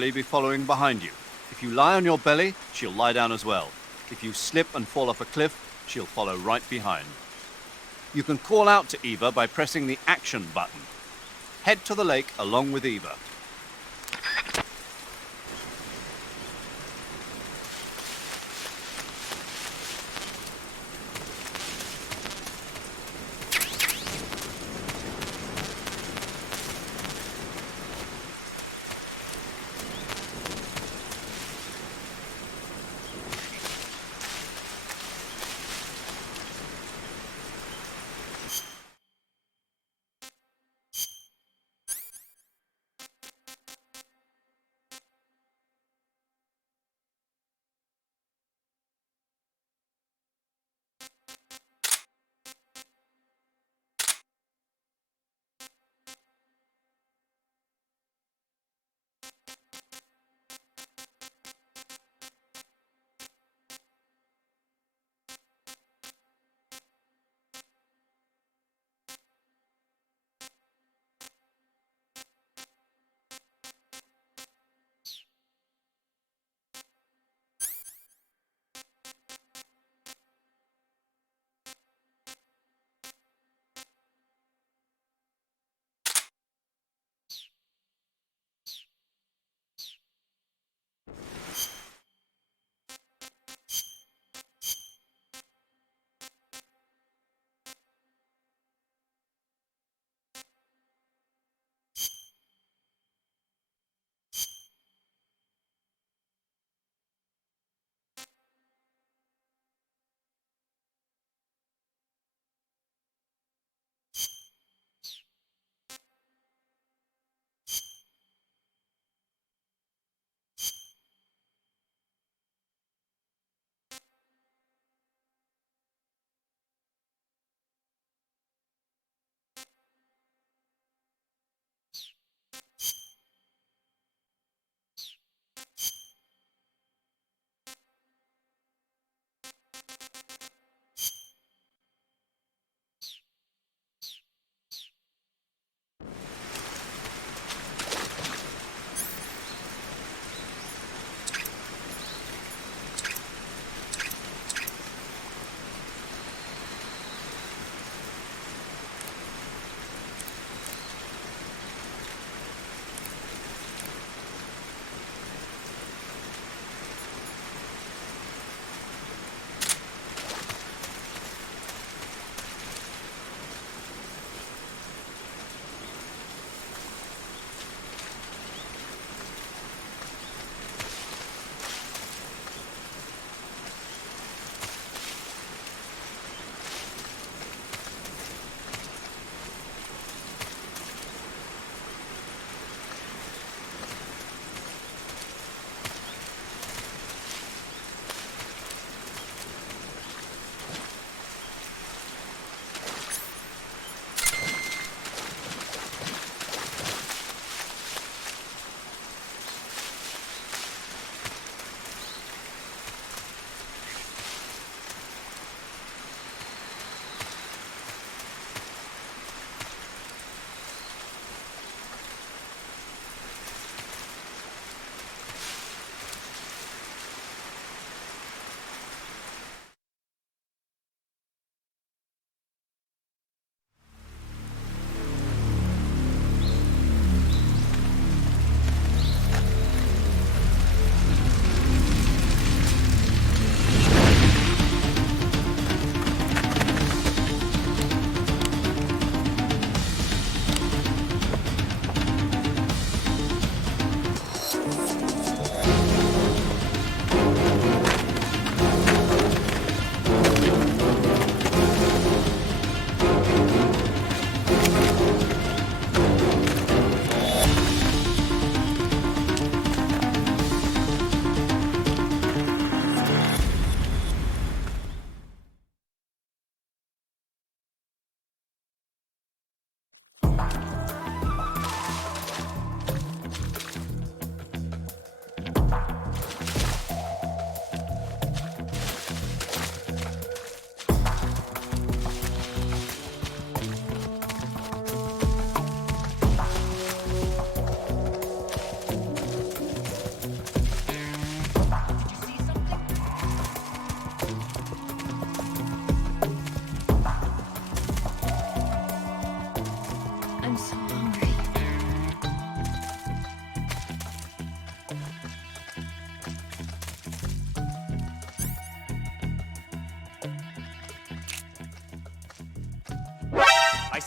be following behind you. If you lie on your belly, she'll lie down as well. If you slip and fall off a cliff, she'll follow right behind. You can call out to Eva by pressing the action button. Head to the lake along with Eva.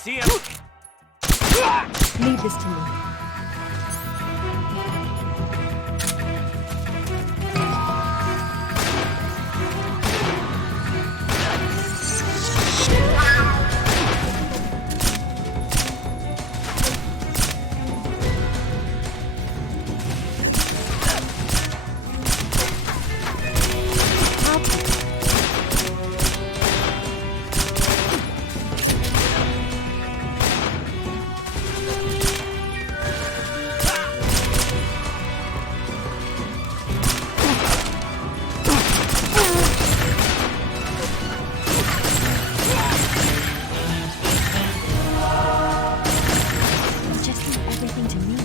see him. Leave this to me. Just leave everything to me.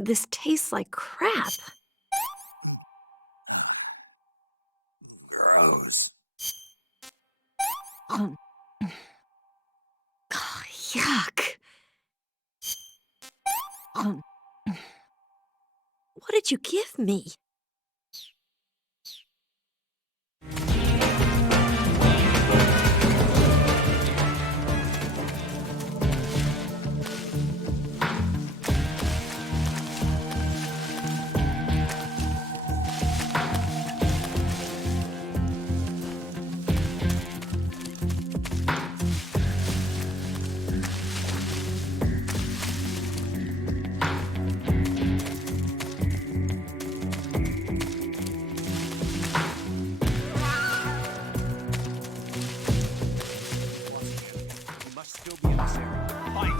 This tastes like crap. Gross. Oh, yuck. What did you give me? You must still be in this area. Hide.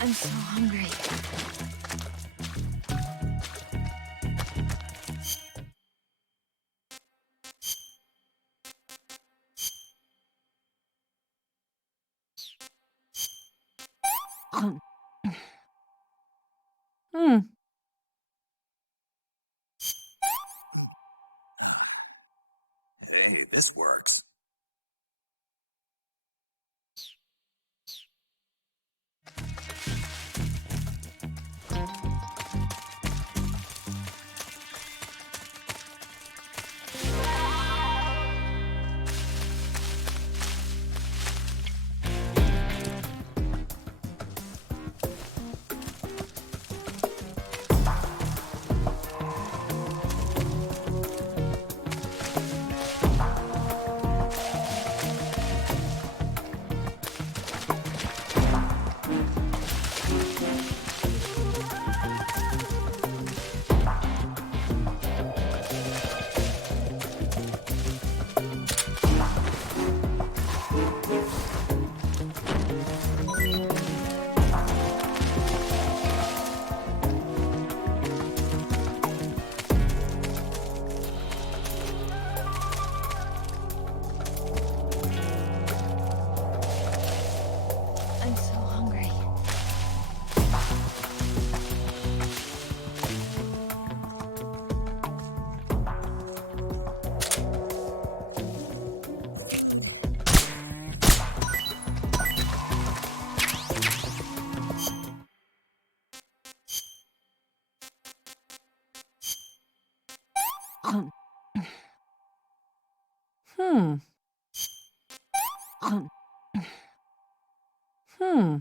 I'm so hungry. Hmm. this works. I'm so hungry. Um. Hmm. Um. Hmm.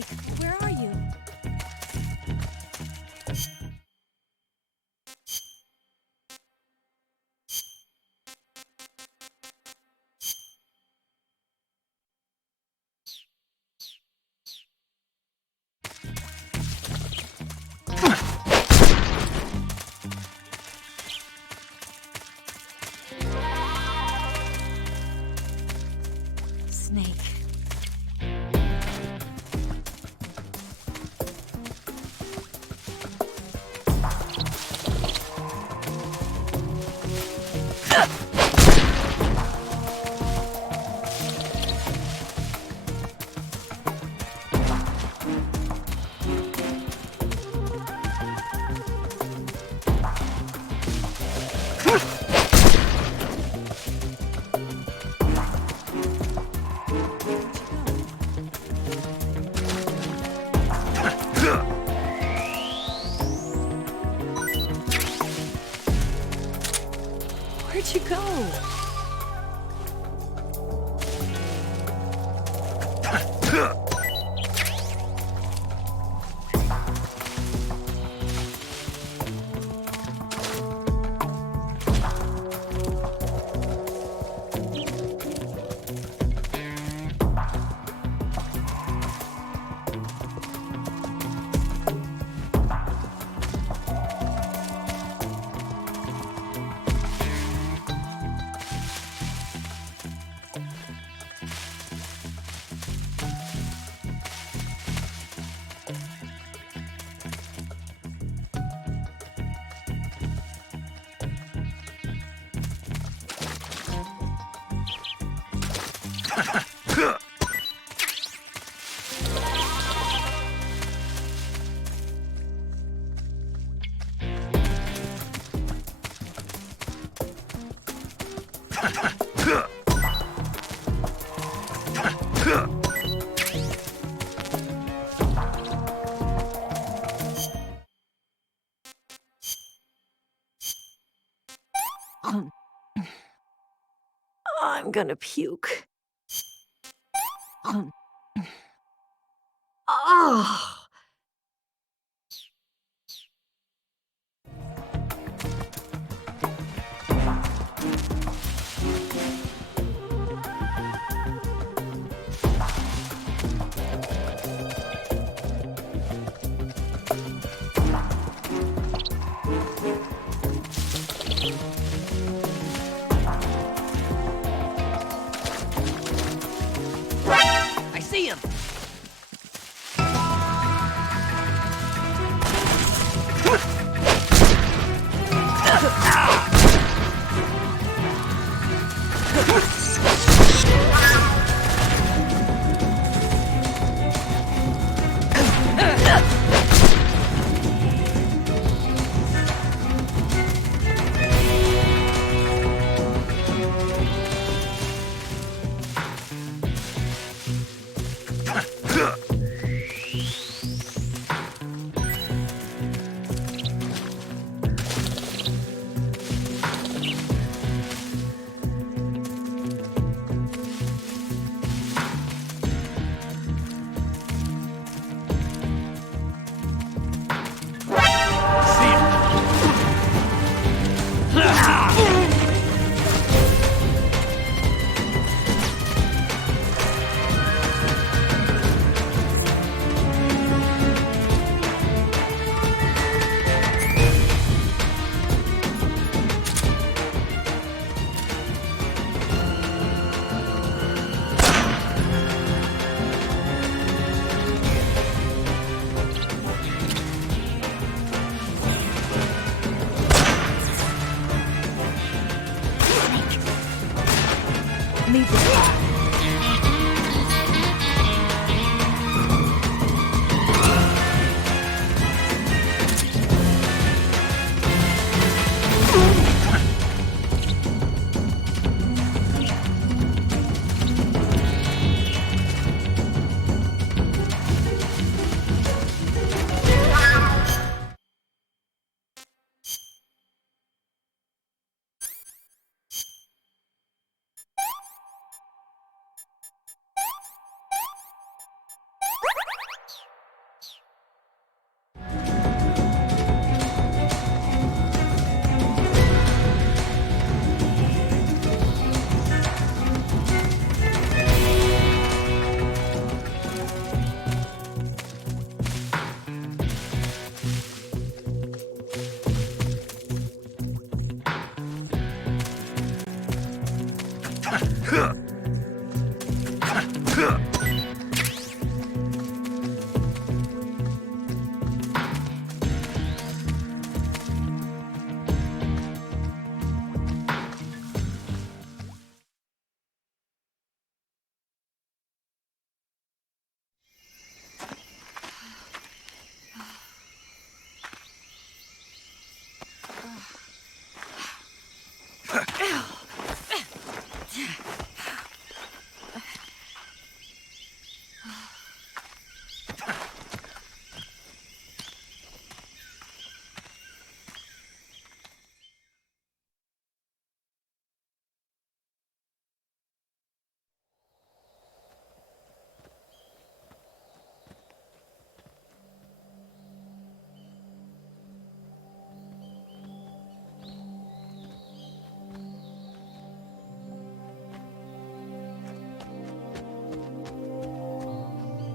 Snake, where are you? Snake. Where'd you go? I'm gonna puke. Oh! I see him! Leave this spot.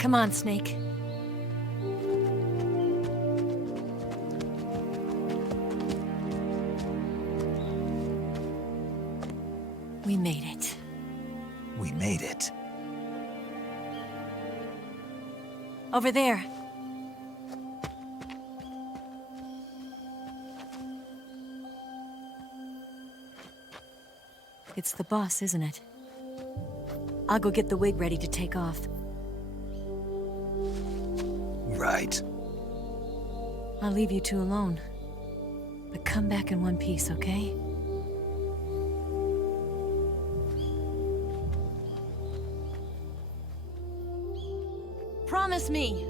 Come on, Snake. We made it. We made it. Over there. It's the boss, isn't it? I'll go get the wig ready to take off. Right. I'll leave you two alone. But come back in one piece, okay? Promise me!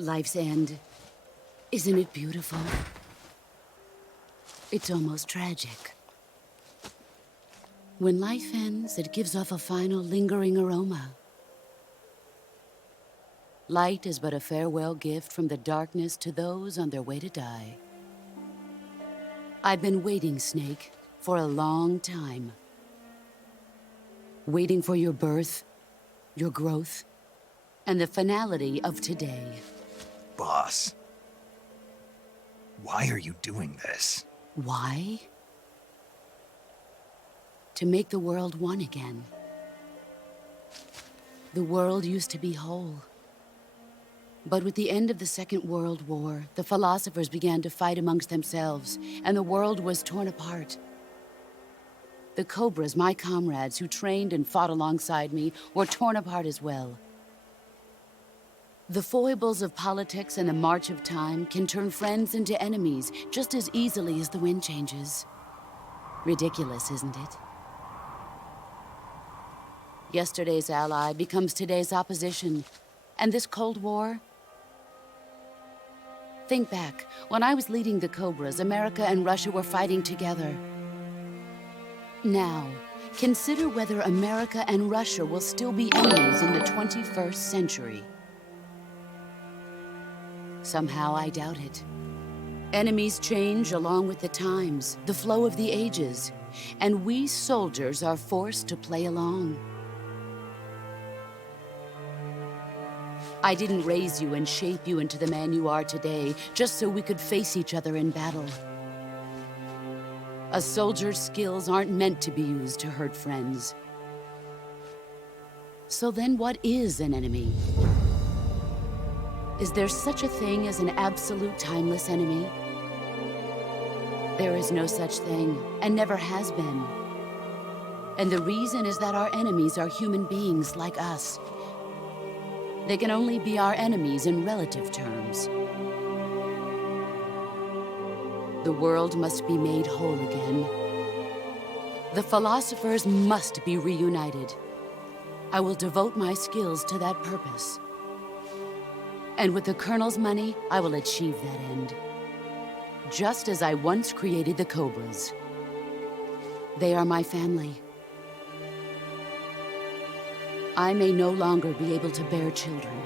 Life's end. Isn't it beautiful? It's almost tragic. When life ends, it gives off a final lingering aroma. Light is but a farewell gift from the darkness to those on their way to die. I've been waiting, Snake, for a long time. Waiting for your birth, your growth, and the finality of today. Boss. Why are you doing this? Why? To make the world one again. The world used to be whole. But with the end of the Second World War, the philosophers began to fight amongst themselves, and the world was torn apart. The Cobras, my comrades who trained and fought alongside me, were torn apart as well. The foibles of politics and the march of time can turn friends into enemies just as easily as the wind changes. Ridiculous, isn't it? Yesterday's ally becomes today's opposition. And this Cold War? Think back. When I was leading the Cobras, America and Russia were fighting together. Now, consider whether America and Russia will still be enemies in the 21st century. Somehow I doubt it. Enemies change along with the times, the flow of the ages, and we soldiers are forced to play along. I didn't raise you and shape you into the man you are today just so we could face each other in battle. A soldier's skills aren't meant to be used to hurt friends. So then what is an enemy? Is there such a thing as an absolute timeless enemy? There is no such thing, and never has been. And the reason is that our enemies are human beings like us. They can only be our enemies in relative terms. The world must be made whole again. The philosophers must be reunited. I will devote my skills to that purpose. And with the Colonel's money, I will achieve that end. Just as I once created the Cobras. They are my family. I may no longer be able to bear children,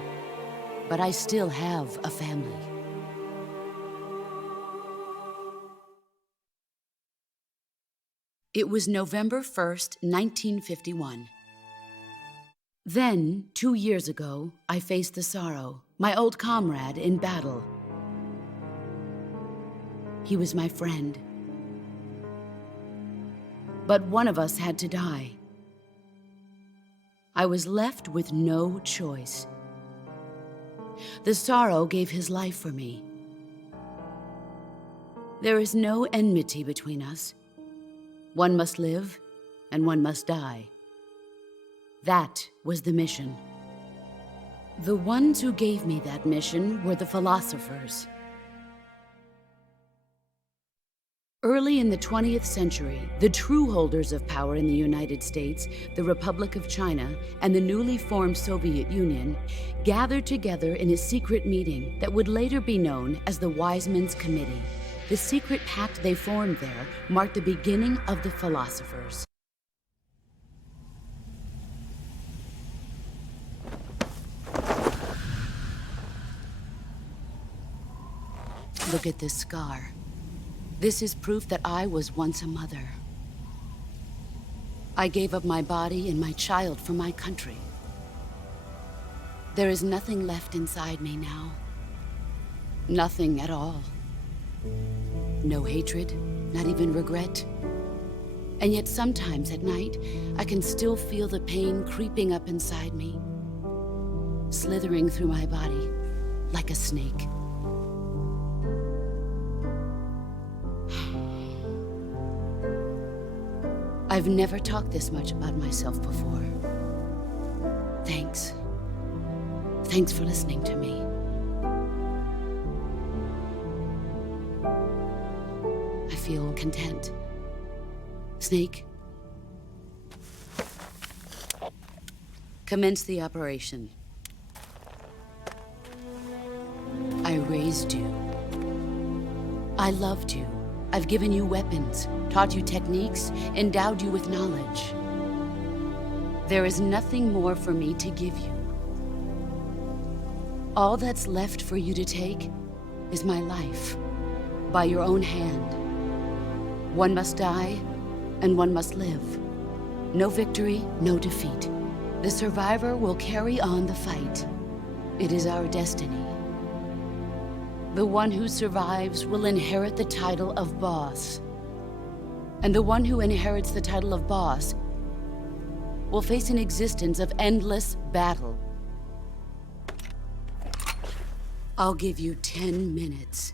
but I still have a family. It was November 1st, 1951. Then, 2 years ago, I faced the sorrow, my old comrade in battle. He was my friend. But one of us had to die. I was left with no choice. The sorrow gave his life for me. There is no enmity between us. One must live, and one must die. That was the mission. The ones who gave me that mission were the philosophers. Early in the 20th century, the true holders of power in the United States, the Republic of China, and the newly formed Soviet Union gathered together in a secret meeting that would later be known as the Wise Men's Committee. The secret pact they formed there marked the beginning of the philosophers. Look at this scar. This is proof that I was once a mother. I gave up my body and my child for my country. There is nothing left inside me now. Nothing at all. No hatred, not even regret. And yet sometimes at night, I can still feel the pain creeping up inside me, slithering through my body like a snake. I've never talked this much about myself before. Thanks. Thanks for listening to me. I feel content. Snake, commence the operation. I raised you. I loved you. I've given you weapons, taught you techniques, endowed you with knowledge. There is nothing more for me to give you. All that's left for you to take is my life, by your own hand. One must die, and one must live. No victory, no defeat. The survivor will carry on the fight. It is our destiny. The one who survives will inherit the title of boss. And the one who inherits the title of boss will face an existence of endless battle. I'll give you 10 minutes.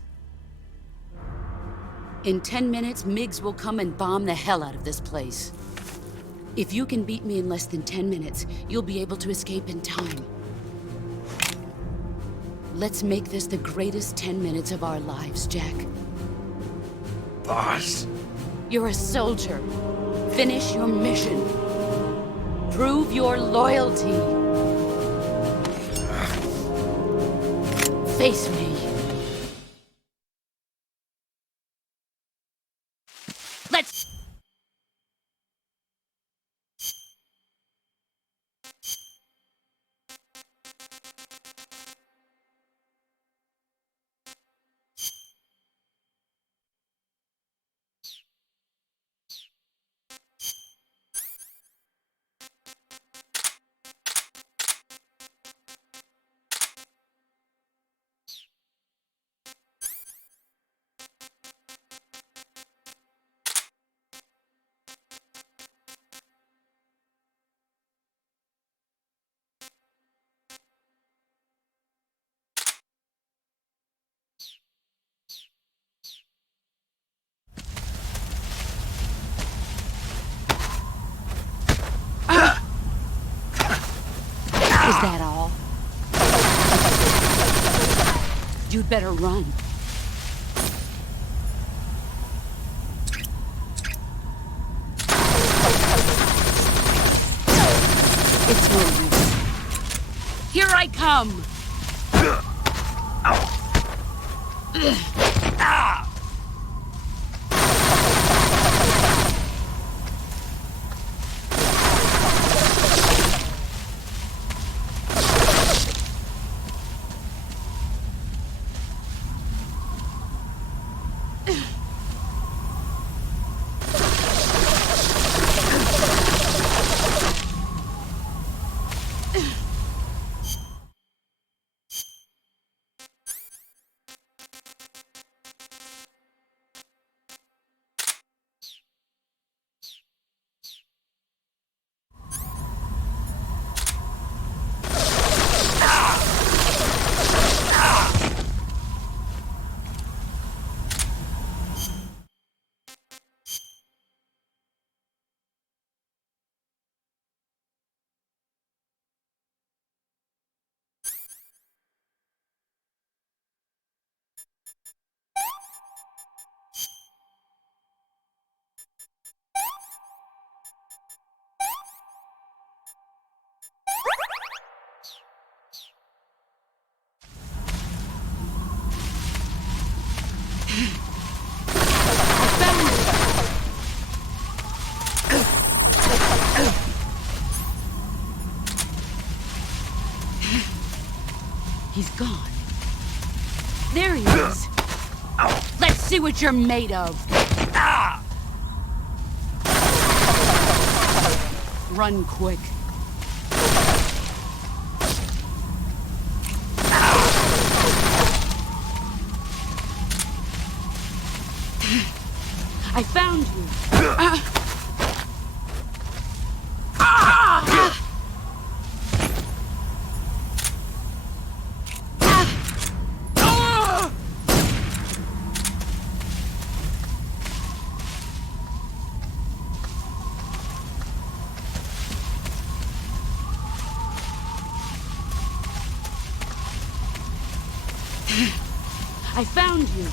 In 10 minutes, MiGs will come and bomb the hell out of this place. If you can beat me in less than 10 minutes, you'll be able to escape in time. Let's make this the greatest 10 minutes of our lives, Jack. Boss. You're a soldier. Finish your mission. Prove your loyalty. Face me. Let's... Is that all? You'd better run. It's no use. Here I come! He's gone. There he is. Let's see what you're made of. Run quick. I found you. I found you.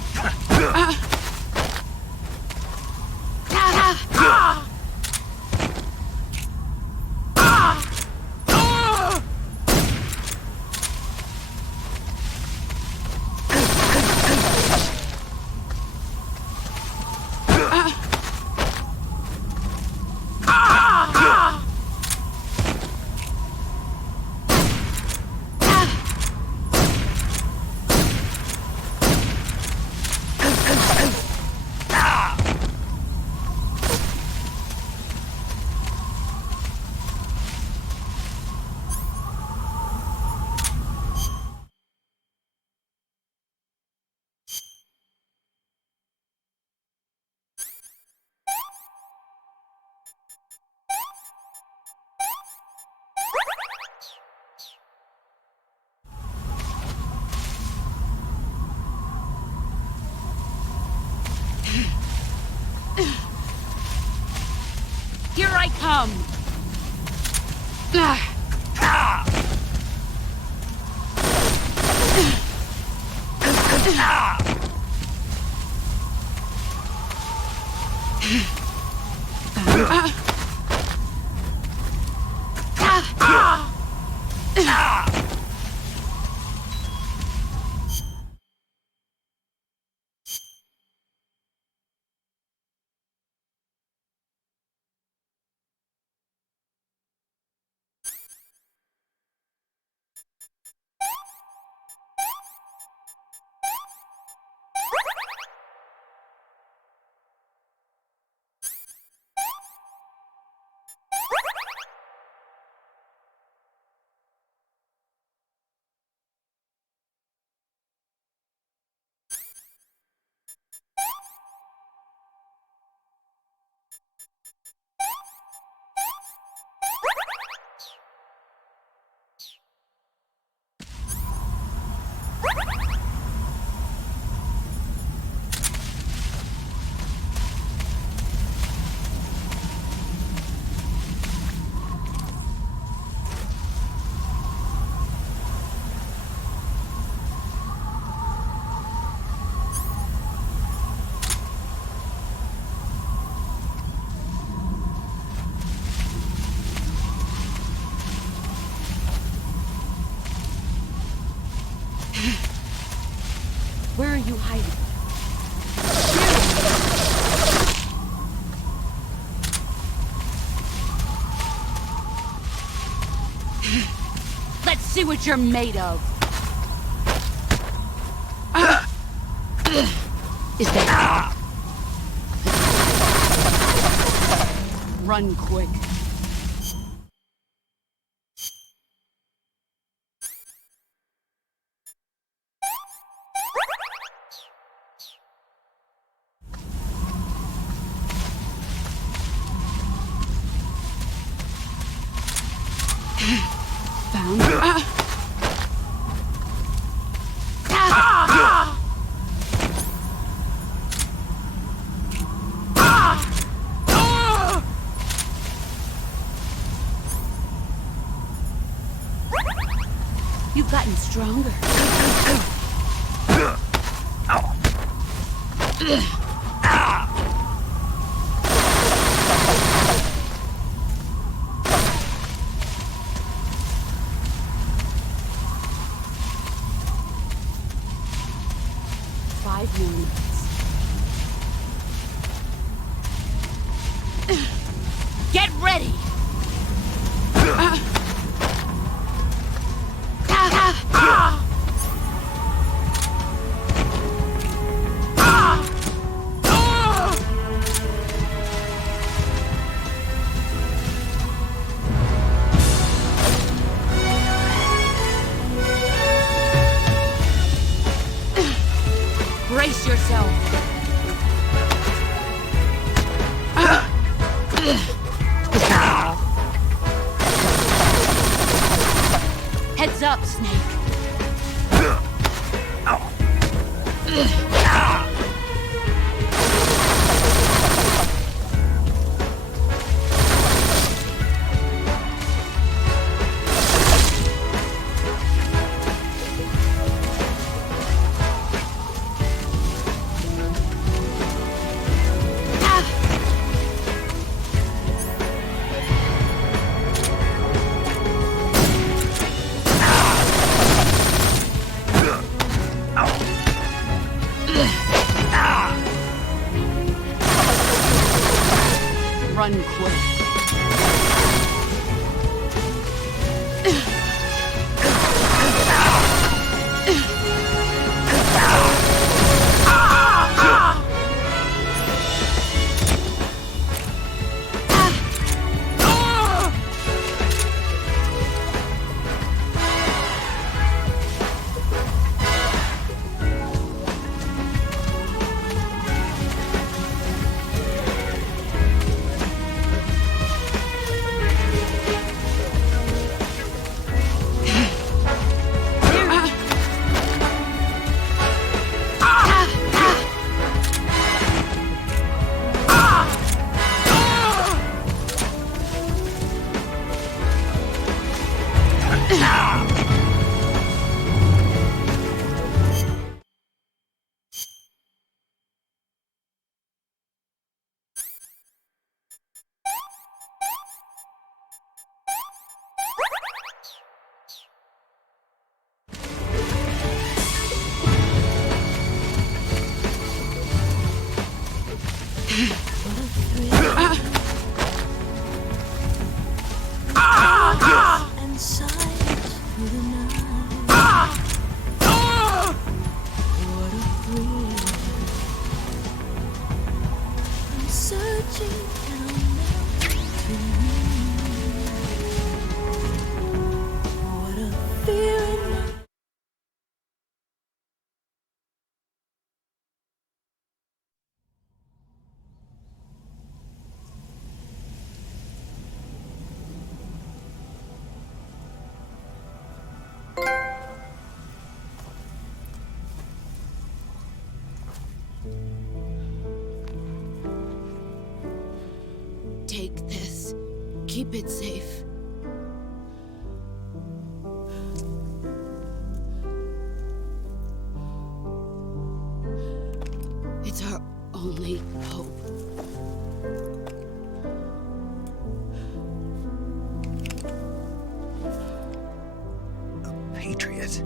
Here I come! Where are you hiding? Let's see what you're made of. Is that Run quick. Found it. You've gotten stronger. Get ready! up, Snake. Run quick. Take this. Keep it safe. It's our only hope. A patriot?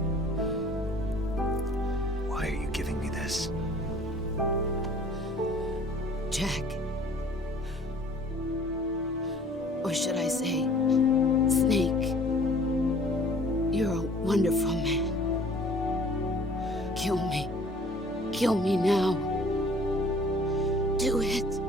Why are you giving me this? Jack. Or should I say, Snake? You're a wonderful man. Kill me. Kill me now. Do it.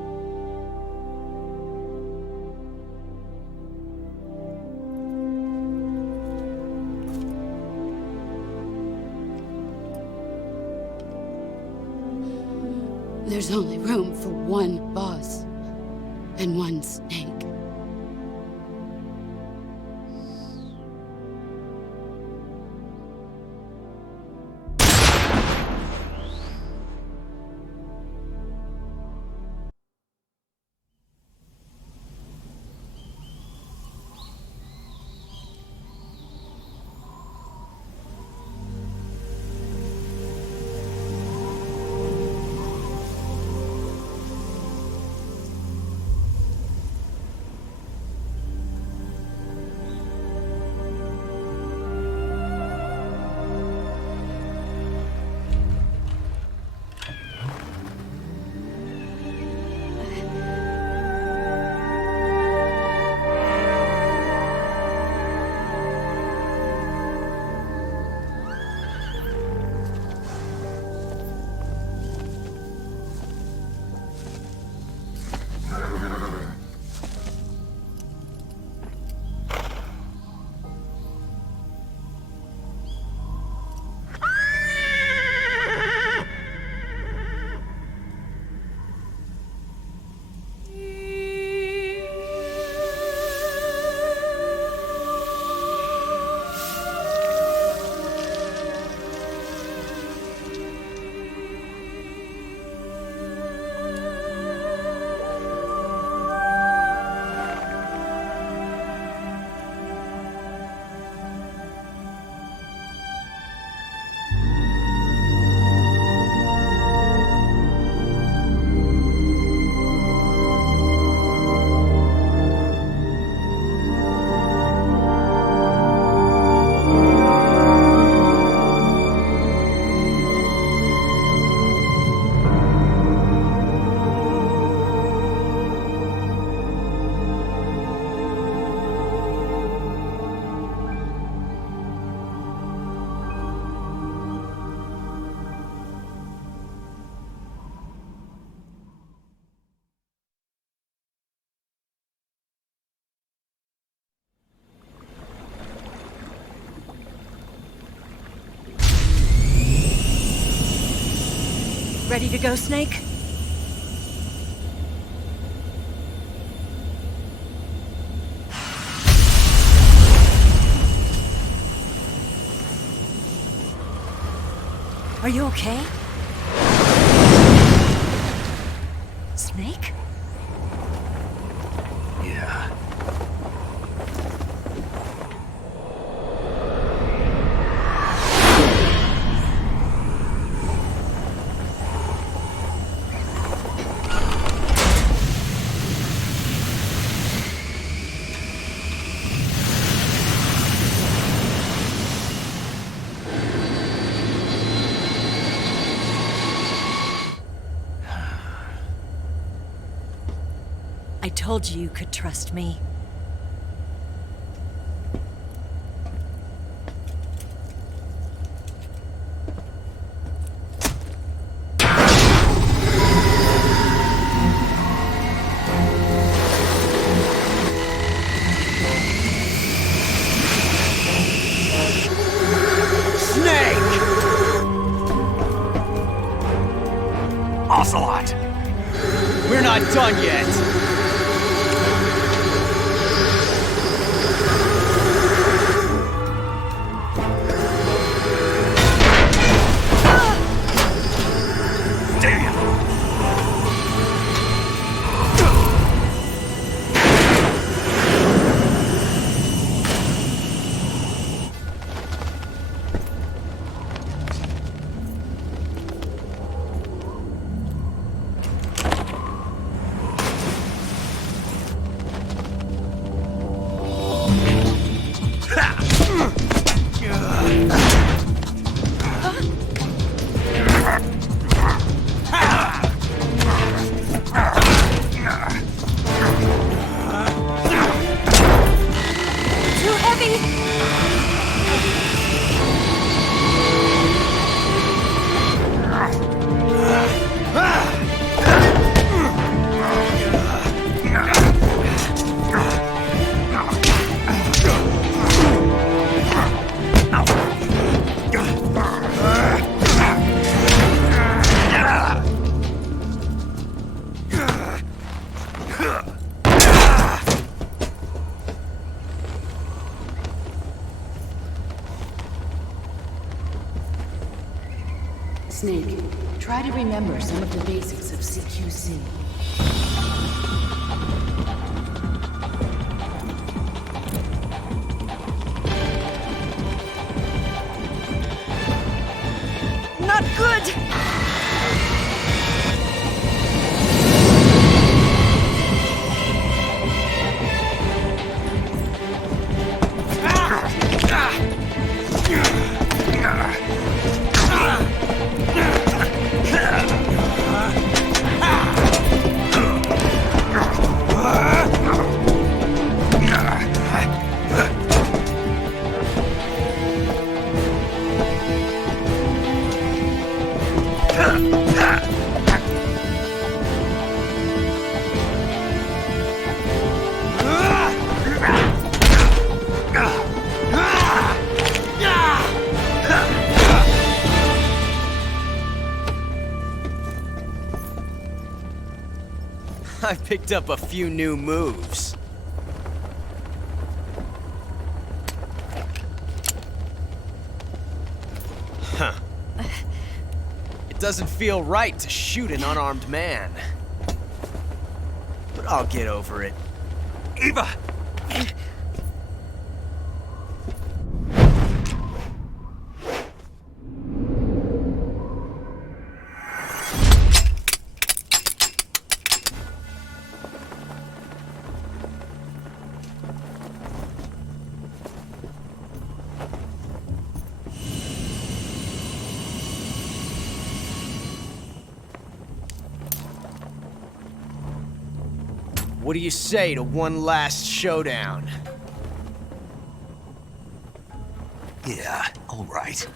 There's only room for one boss and one Snake. Ready to go, Snake? Are you okay? Snake? Yeah. I told you you could trust me. Snake! Ocelot! We're not done yet. Damn! Too heavy! Snake, try to remember some of the basics of CQC. Not good! I picked up a few new moves. Huh. It doesn't feel right to shoot an unarmed man. But I'll get over it. Eva! What do you say to one last showdown? Yeah, all right.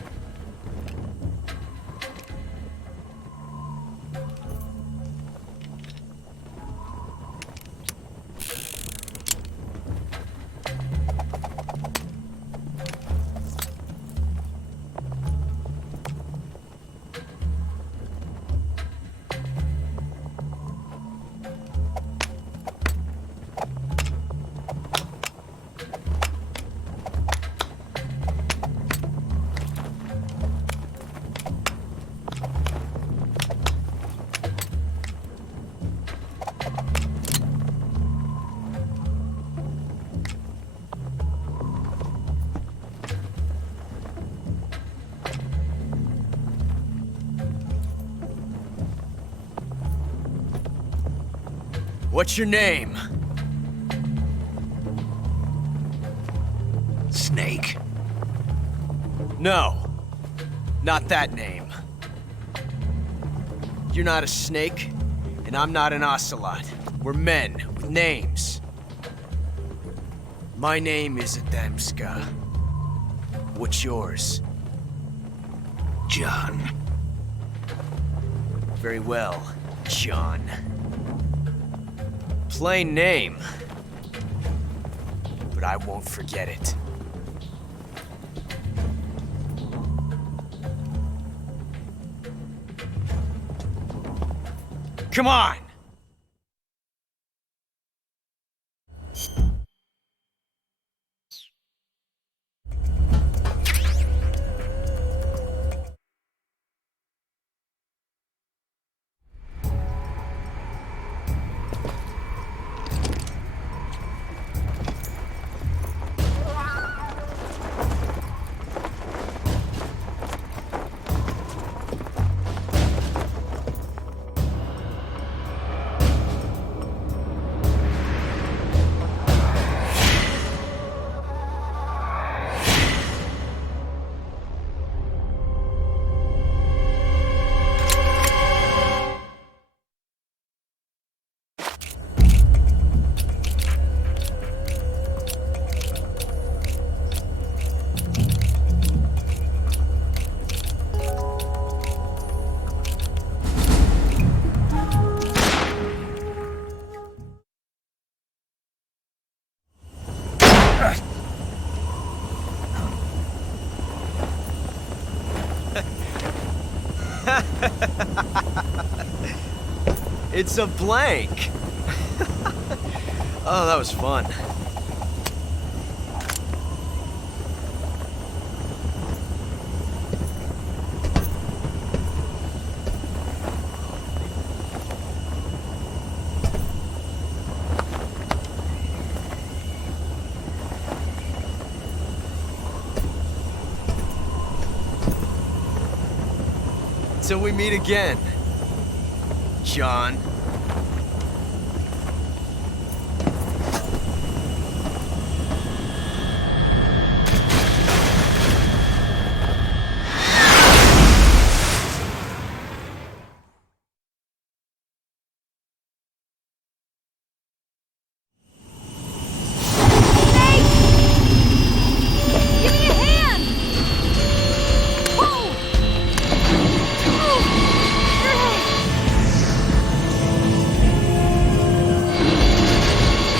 What's your name? Snake. No. Not that name. You're not a snake, and I'm not an ocelot. We're men with names. My name is Adamska. What's yours? John. Very well, John. Plain name. But I won't forget it. Come on! It's a blank. Oh, that was fun. Till we meet again, John. Give me a hand! Whoa!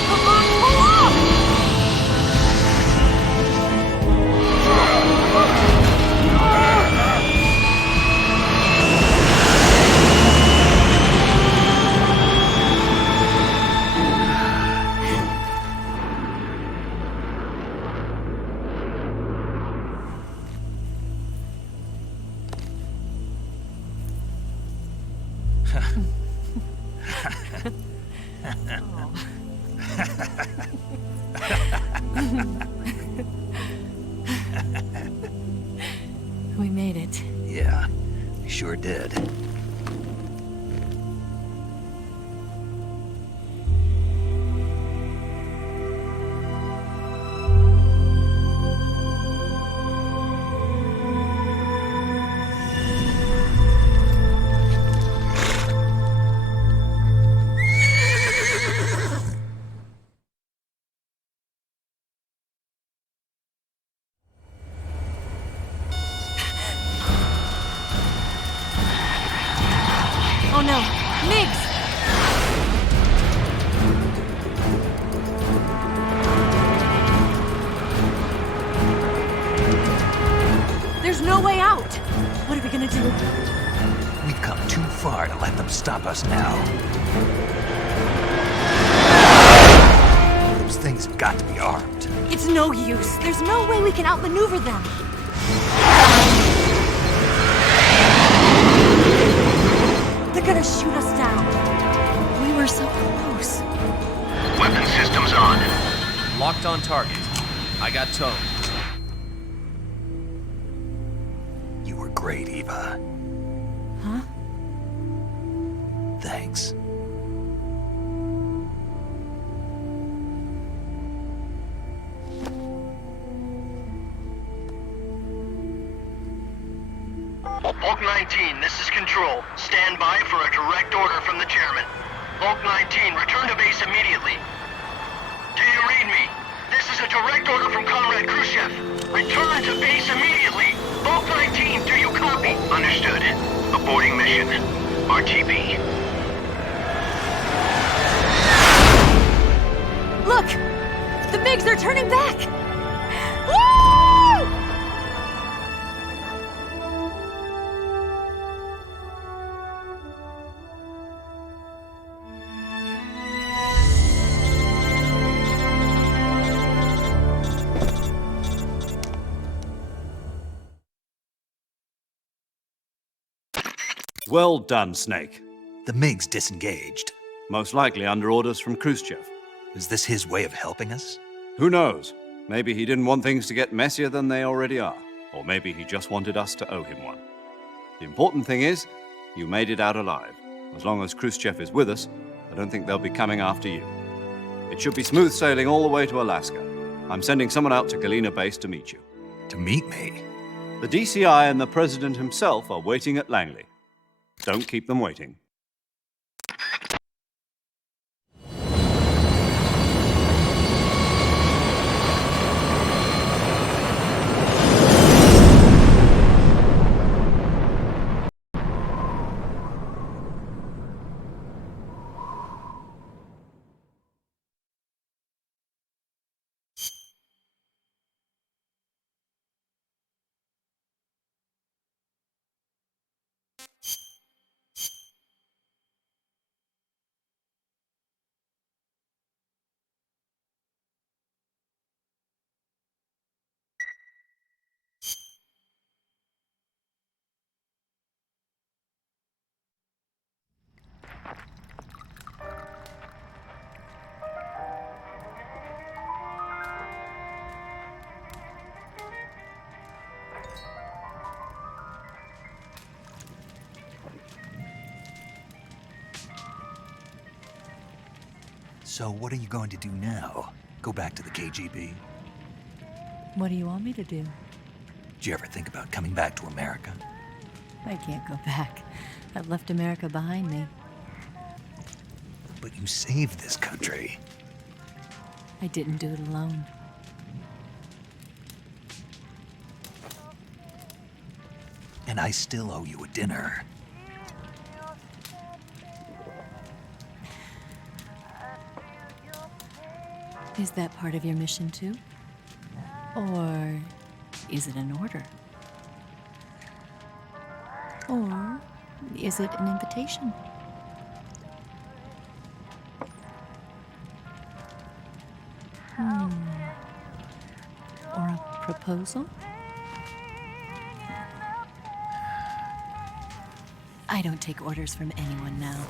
Come on, pull up! We made it. Yeah, we sure did. Oh no, Migs! There's no way out! What are we gonna do? We've come too far to let them stop us now. Those things have got to be armed. It's no use. There's no way we can outmaneuver them. They're gonna shoot us down. We were so close. Weapon systems on. Locked on target. I got towed. You were great, Eva. Huh? Thanks. Bulk 19, this is Control. Stand by for a direct order from the chairman. Bulk 19, return to base immediately. Do you read me? This is a direct order from Comrade Khrushchev. Return to base immediately. Bulk 19, do you copy? Understood. Aborting mission. RTB. Look! The MiGs are turning back! Woo! Well done, Snake. The MiG's disengaged. Most likely under orders from Khrushchev. Is this his way of helping us? Who knows? Maybe he didn't want things to get messier than they already are. Or maybe he just wanted us to owe him one. The important thing is, you made it out alive. As long as Khrushchev is with us, I don't think they'll be coming after you. It should be smooth sailing all the way to Alaska. I'm sending someone out to Galena Base to meet you. To meet me? The DCI and the President himself are waiting at Langley. Don't keep them waiting. So what are you going to do now? Go back to the KGB? What do you want me to do? Did you ever think about coming back to America? I can't go back. I've left America behind me. But you saved this country. I didn't do it alone. And I still owe you a dinner. Is that part of your mission too? Or is it an order? Or is it an invitation? Or a proposal? I don't take orders from anyone now.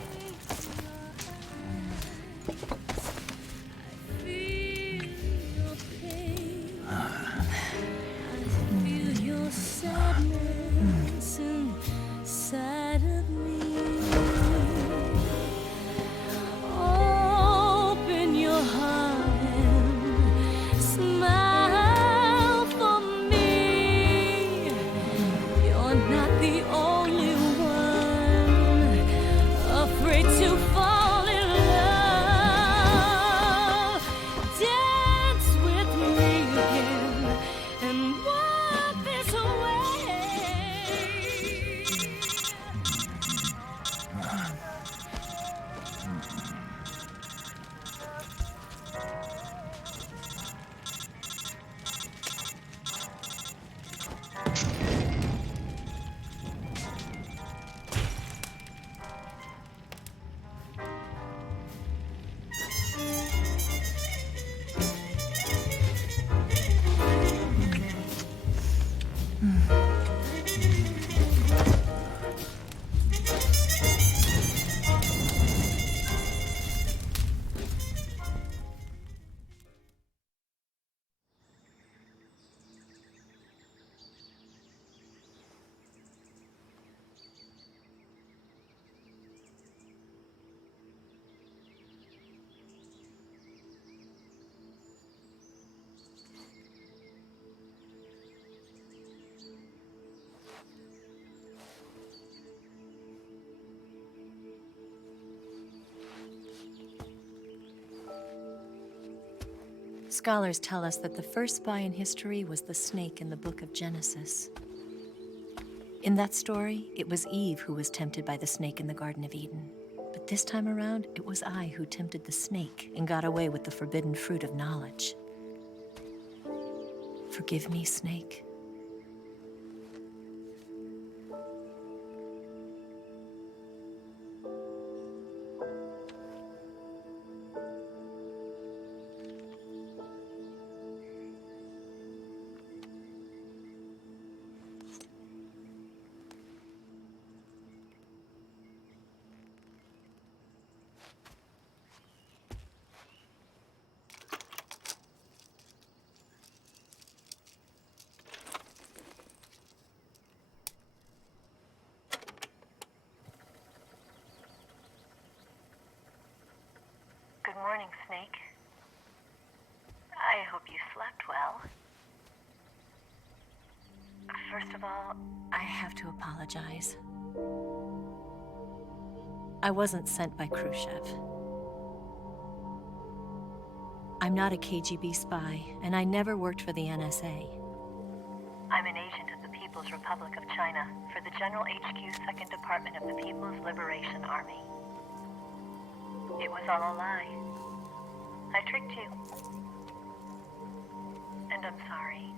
Scholars tell us that the first spy in history was the snake in the book of Genesis. In that story, it was Eve who was tempted by the snake in the Garden of Eden. But this time around, it was I who tempted the snake and got away with the forbidden fruit of knowledge. Forgive me, snake. Good morning, Snake. I hope you slept well. First of all, I have to apologize. I wasn't sent by Khrushchev. I'm not a KGB spy, and I never worked for the NSA. I'm an agent of the People's Republic of China for the General HQ 2nd Department of the People's Liberation Army. It was all a lie. I tricked you. And I'm sorry.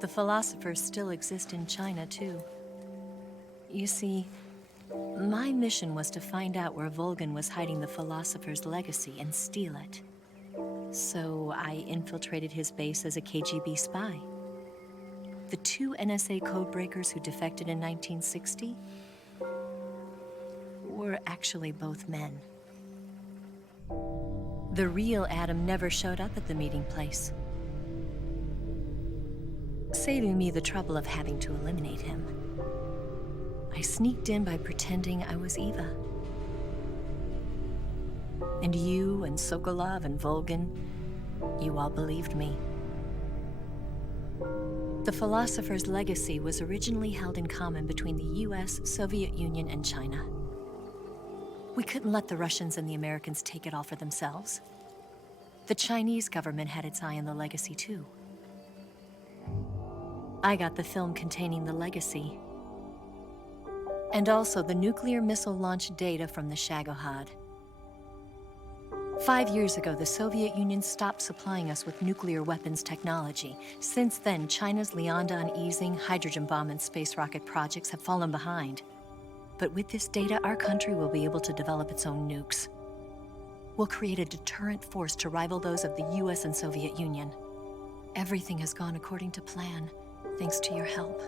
The philosophers still exist in China, too. You see, my mission was to find out where Volgin was hiding the philosopher's legacy and steal it. So I infiltrated his base as a KGB spy. The two NSA codebreakers who defected in 1960 were actually both men. The real Adam never showed up at the meeting place, saving me the trouble of having to eliminate him. I sneaked in by pretending I was Eva. And you and Sokolov and Volgin, you all believed me. The philosopher's legacy was originally held in common between the US, Soviet Union, and China. We couldn't let the Russians and the Americans take it all for themselves. The Chinese government had its eye on the legacy, too. I got the film containing the legacy, and also the nuclear missile launch data from the Shagohod. 5 years ago, the Soviet Union stopped supplying us with nuclear weapons technology. Since then, China's Lianda and Easing hydrogen bomb and space rocket projects have fallen behind. But with this data, our country will be able to develop its own nukes. We'll create a deterrent force to rival those of the US and Soviet Union. Everything has gone according to plan, thanks to your help.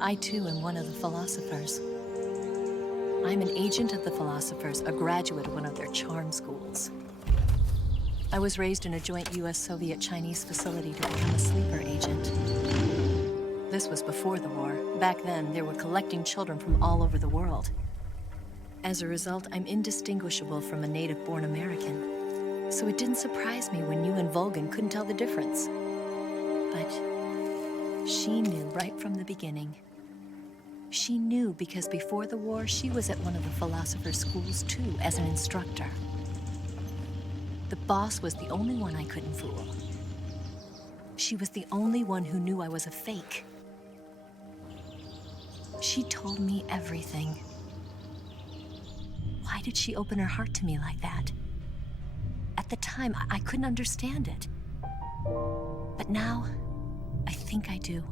I, too, am one of the philosophers. I'm an agent of the philosophers, a graduate of one of their charm schools. I was raised in a joint US-Soviet-Chinese facility to become a sleeper agent. This was before the war. Back then, they were collecting children from all over the world. As a result, I'm indistinguishable from a native-born American. So it didn't surprise me when you and Volgin couldn't tell the difference. But she knew right from the beginning. She knew because before the war, she was at one of the philosopher's schools too, as an instructor. The boss was the only one I couldn't fool. She was the only one who knew I was a fake. She told me everything. Why did she open her heart to me like that? At the time, I couldn't understand it. But now, I think I do.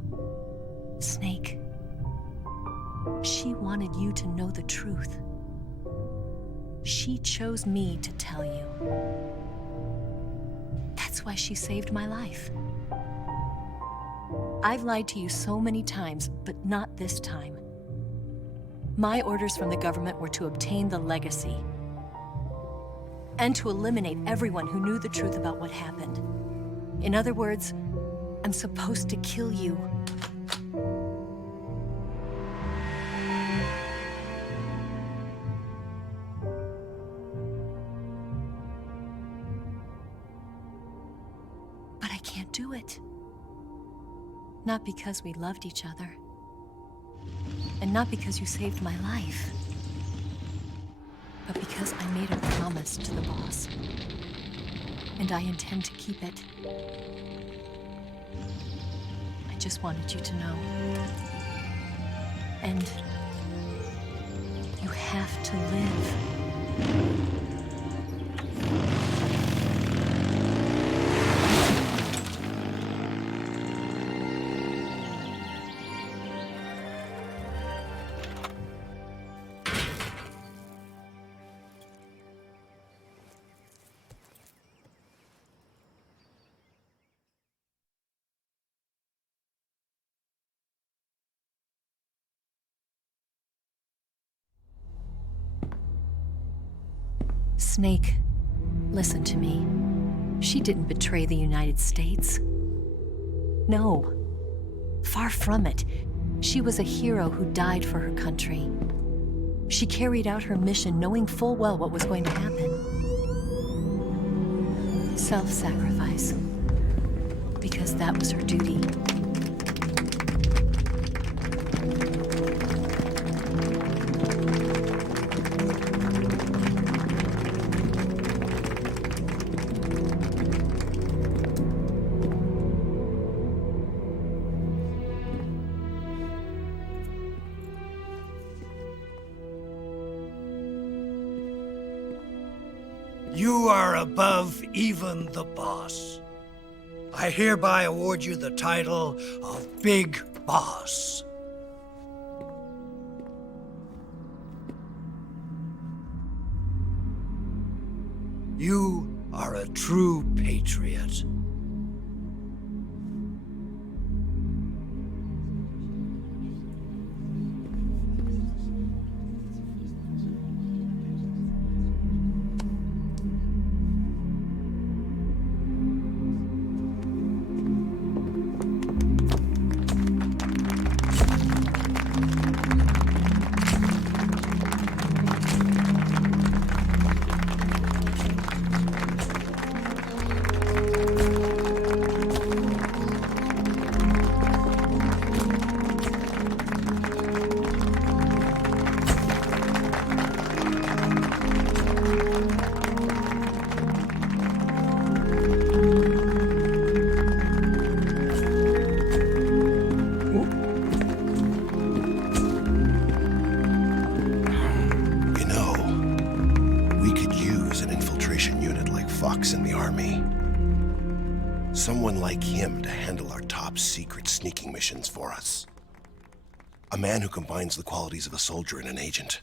Snake. She wanted you to know the truth. She chose me to tell you. That's why she saved my life. I've lied to you so many times, but not this time. My orders from the government were to obtain the legacy and to eliminate everyone who knew the truth about what happened. In other words, I'm supposed to kill you. can't do it. Not because we loved each other. And not because you saved my life. But because I made a promise to the boss. And I intend to keep it. I just wanted you to know. And you have to live. Snake, listen to me. She didn't betray the United States. No. Far from it. She was a hero who died for her country. She carried out her mission knowing full well what was going to happen. Self-sacrifice. Because that was her duty. You are above even the boss. I hereby award you the title of Big Boss. You are a true patriot. In the army. Someone like him to handle our top secret sneaking missions for us. A man who combines the qualities of a soldier and an agent.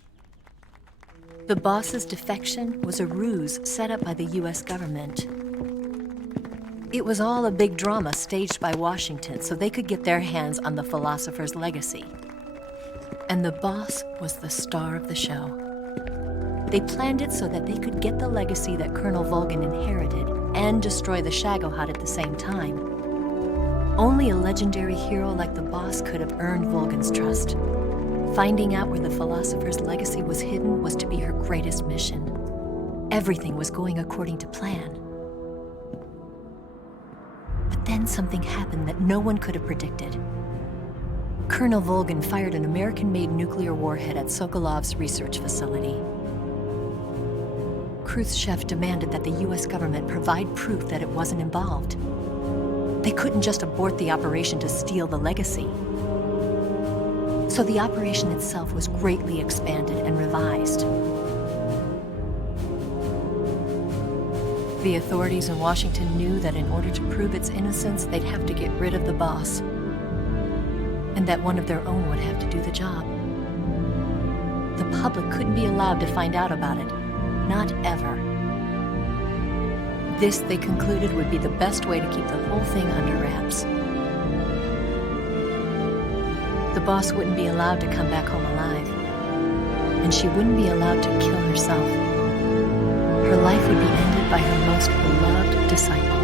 The boss's defection was a ruse set up by the US government. It was all a big drama staged by Washington so they could get their hands on the philosopher's legacy. And the boss was the star of the show. They planned it so that they could get the legacy that Colonel Volgin inherited and destroy the Shagohod at the same time. Only a legendary hero like the boss could have earned Volgin's trust. Finding out where the philosopher's legacy was hidden was to be her greatest mission. Everything was going according to plan. But then something happened that no one could have predicted. Colonel Volgin fired an American-made nuclear warhead at Sokolov's research facility. Khrushchev demanded that the US government provide proof that it wasn't involved. They couldn't just abort the operation to steal the legacy. So the operation itself was greatly expanded and revised. The authorities in Washington knew that in order to prove its innocence, they'd have to get rid of the boss. And that one of their own would have to do the job. The public couldn't be allowed to find out about it. Not ever. This, they concluded, would be the best way to keep the whole thing under wraps. The boss wouldn't be allowed to come back home alive. And she wouldn't be allowed to kill herself. Her life would be ended by her most beloved disciple.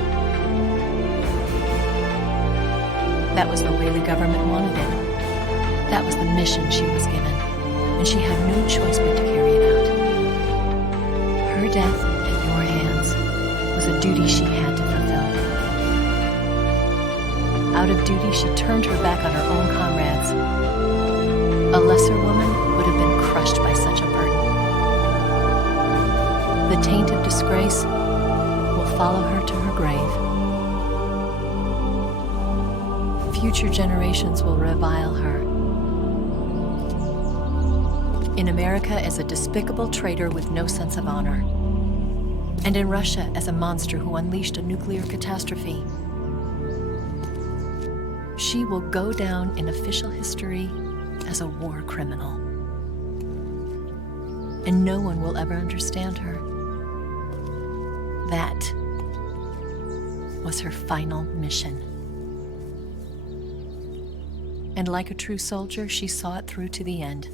That was the way the government wanted it. That was the mission she was given. And she had no choice but to carry it out. Her death at your hands was a duty she had to fulfill. Out of duty, she turned her back on her own comrades. A lesser woman would have been crushed by such a burden. The taint of disgrace will follow her to her grave. Future generations will revile her. In America as a despicable traitor with no sense of honor. And in Russia as a monster who unleashed a nuclear catastrophe. She will go down in official history as a war criminal. And no one will ever understand her. That was her final mission. And like a true soldier, she saw it through to the end.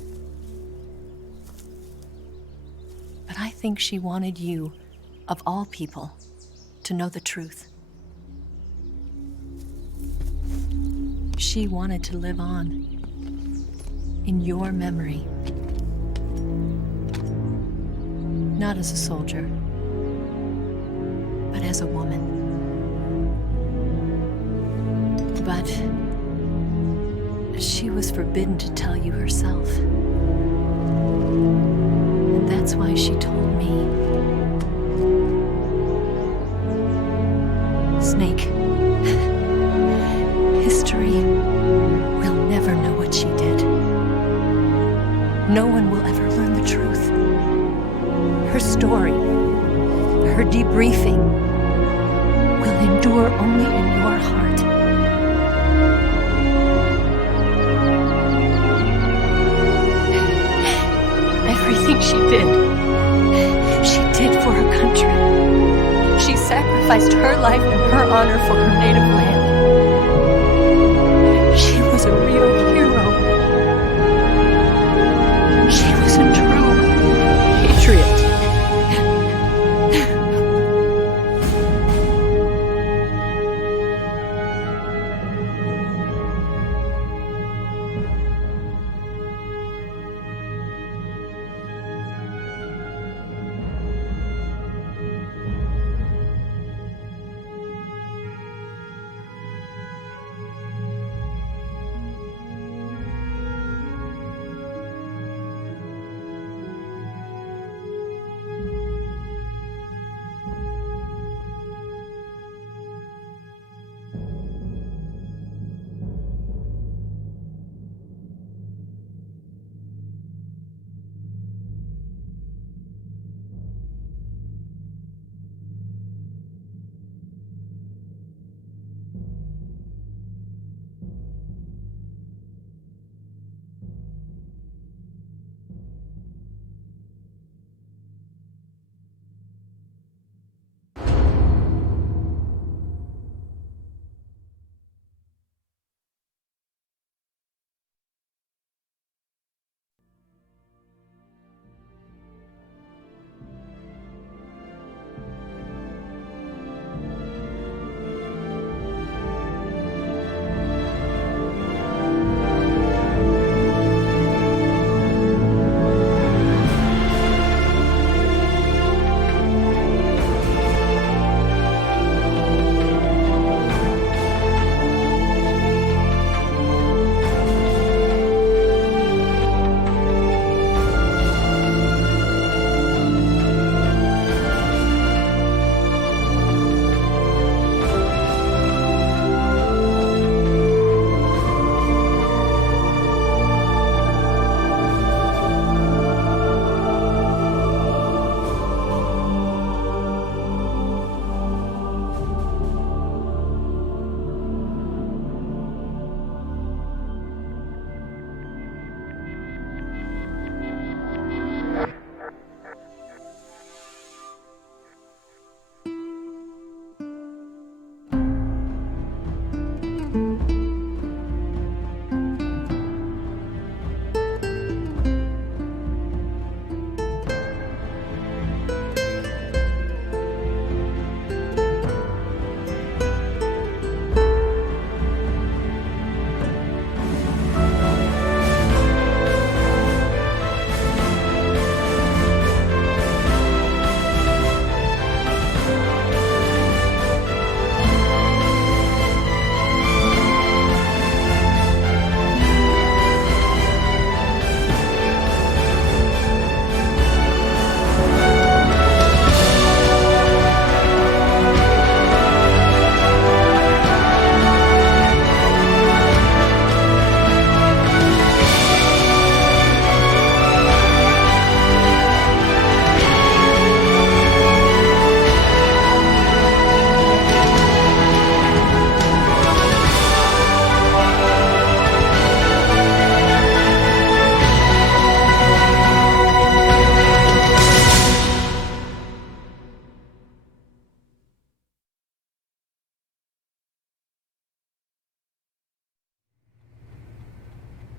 But I think she wanted you, of all people, to know the truth. She wanted to live on in your memory. Not as a soldier, but as a woman. But she was forbidden to tell you herself. And that's why she told me. Snake, history will never know what she did. No one will ever learn the truth. Her story, her debriefing, will endure only in your heart. Everything she did for her country. She sacrificed her life and her honor for her native land. She was a real hero. She was a true patriot.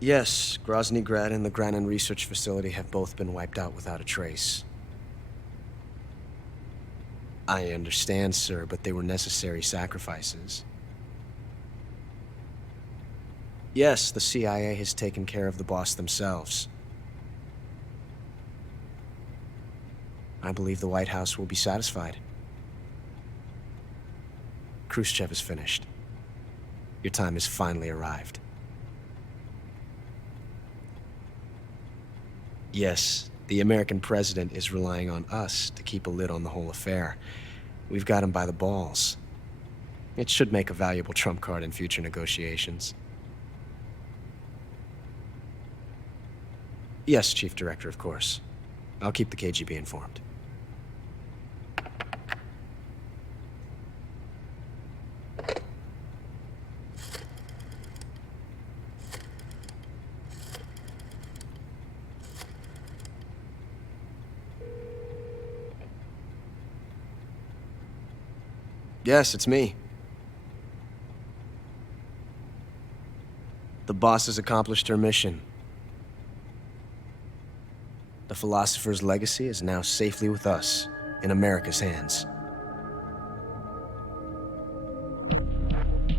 Yes, Grozny Grad and the Granin Research Facility have both been wiped out without a trace. I understand, sir, but they were necessary sacrifices. Yes, the CIA has taken care of the boss themselves. I believe the White House will be satisfied. Khrushchev is finished. Your time has finally arrived. Yes, the American president is relying on us to keep a lid on the whole affair. We've got him by the balls. It should make a valuable trump card in future negotiations. Yes, Chief Director, of course. I'll keep the KGB informed. Yes, it's me. The boss has accomplished her mission. The philosopher's legacy is now safely with us, in America's hands.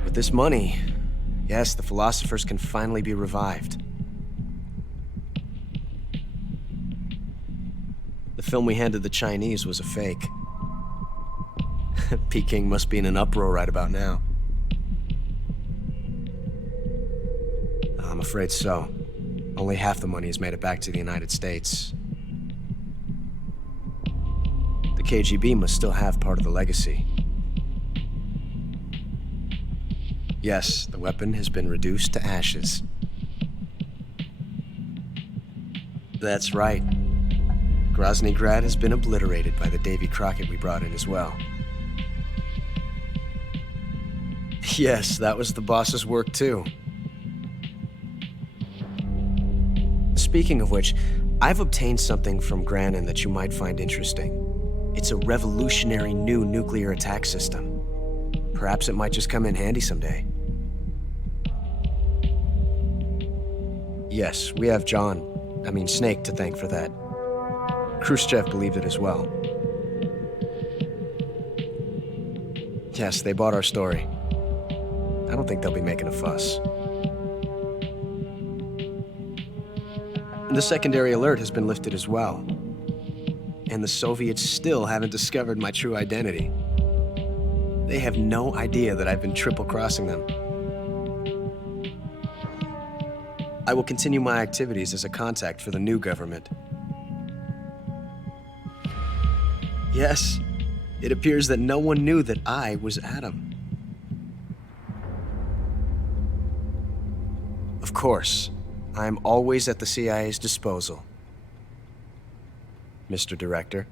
With this money, yes, the philosophers can finally be revived. The film we handed the Chinese was a fake. Peking must be in an uproar right about now. I'm afraid so. Only half the money has made it back to the United States. The KGB must still have part of the legacy. Yes, the weapon has been reduced to ashes. That's right. Grozny Grad has been obliterated by the Davy Crockett we brought in as well. Yes, that was the boss's work too. Speaking of which, I've obtained something from Granin that you might find interesting. It's a revolutionary new nuclear attack system. Perhaps it might just come in handy someday. Yes, we have Snake to thank for that. Khrushchev believed it as well. Yes, they bought our story. I don't think they'll be making a fuss. The secondary alert has been lifted as well. And the Soviets still haven't discovered my true identity. They have no idea that I've been triple-crossing them. I will continue my activities as a contact for the new government. Yes, it appears that no one knew that I was Adam. Of course, I am always at the CIA's disposal, Mr. Director.